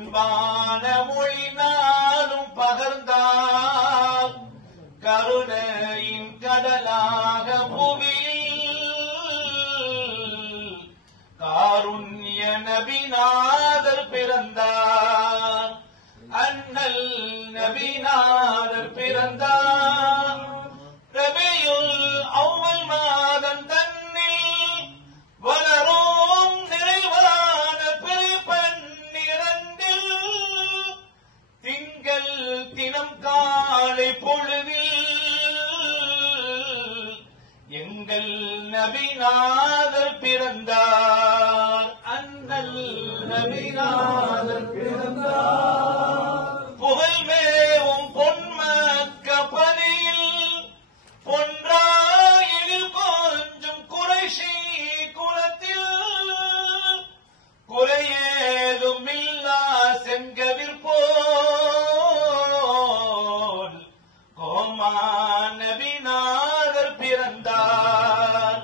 அன்பான மொழினாலும் பகர்ந்தார் கருணையின் கடலாக புவியில் காருண்ய நபிநாதர் பிறந்தார். அண்ணல் நபிநாதர் பிறந்தார். ரபியுல் அவ்வல் மாதம் தன்னில் வளரும் நிறைவான பிறைப்பன்னிரண்டில் திங்கள் தினம் காலை பொழுதில் எங்கள் நபிநாதர் பிறந்தார். அண்ணல் நபிநாதர் பிறந்தார். புகழ்மேவும் பொன்மக்க பதியில் பொன்றாயில் கொஞ்சம் குறைஷி குலத்தில் குறையேதும் இல்லா செங்கதிர் போல் கோமா நபிநாதர் பிறந்தார்.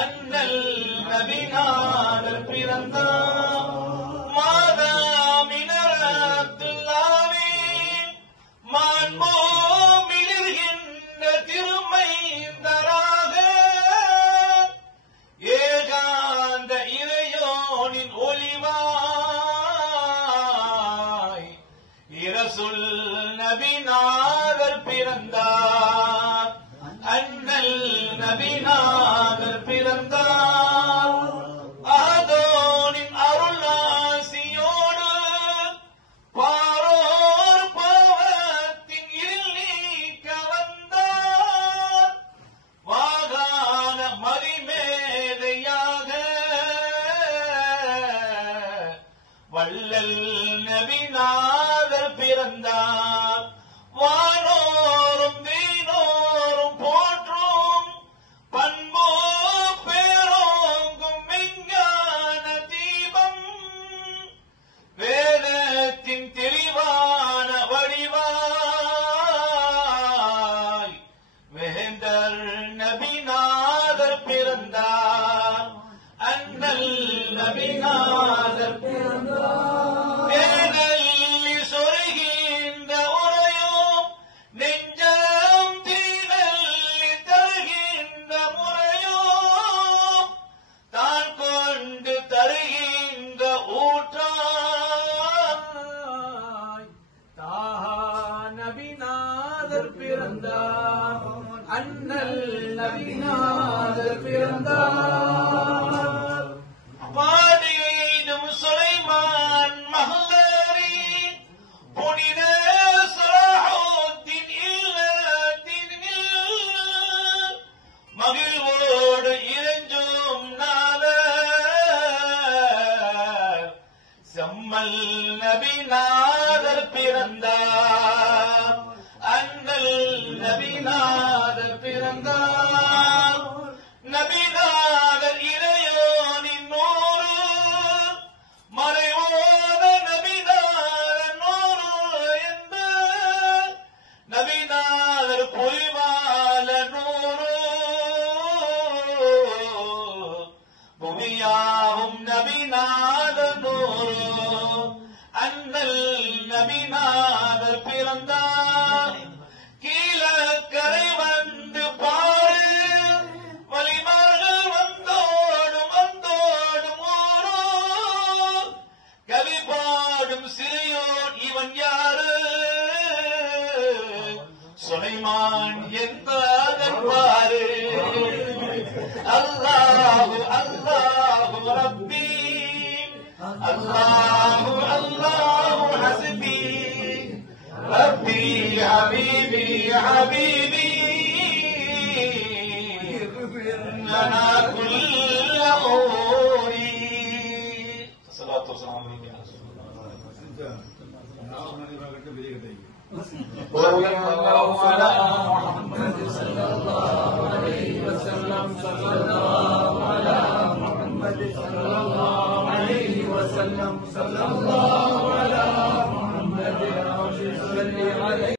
அண்ணல் நபிநாதர் பிறந்தார். மாதா மினரத்துல்லாவின் மாண்போ மிளிர்கின்ற திருமைந்தராக ஏகாந்த இறையோனின் ஒளிவாய் இரசுல் நபிநாதர் பிறந்தார். அண்ணல் நபிநாதர் பிறந்தார். ஆதோனின் அருளாசியோடு பாரோர் பாவத்தின் இருள் நீக்க வந்தார். வாகான மதிமேதையாக வள்ளல் நபிநாதர் பிறந்தார். வானோரும் வீணோரும் போற்றும் பண்போ பேரோங்கும் விஞ்ஞான தீபம் வேதத்தின் தெளிவான வடிவாய் வேந்தர் நபிநாதர் பிறந்தார். அண்ணல் நபிநாதர் பிறந்தார். தேனல்லி சொருகின்ற உரையோம் நெஞ்சம் தீனல்லி தருகின்ற முறையோம் தான் கொண்டு தருகின்ற ஊற்றாய் தாஹா நபிநாதர் பிறந்தார். அண்ணல் நபிநாதர் பிறந்தார். பாடிடும் சுலைமான் மஹ்லரி புனித ஸலாஹுத்தீன் இல்லத்தினில் மகிழ்வோடு இறைஞ்சும் நாதர் செம்மல் நபிநாதர் பிறந்தார். அண்ணல் நபிநாதர் பிறந்தார். நபிநாதர் இறையோனின் நூறு மறைவோத நபிநாதர் நூறு என்ப நபிநாதர் பொய்வால நூறு புவியாவும் நபிநாதர் நூறு. அண்ணல் நபிநாதர் பிறந்தார். கீழக்கரை வந்து பாரு வலிமார்கள் வந்தோடும் வந்தோடும் ஊரோ கவி பாடும் சிறியோன் இவன் யாரு சுலைமான் என்பதன் பாரு. அல்லாஹு அல்லாஹு ரப்பி அல்லாஹு அல்லாஹு ஹஸ்பி ربي حبيبي حبيبي لنا كل أموري. الصلاة والسلام عليك يا رسول الله. على محمد صلى الله عليه وسلم. صلى الله على محمد صلى الله عليه وسلم. صلى الله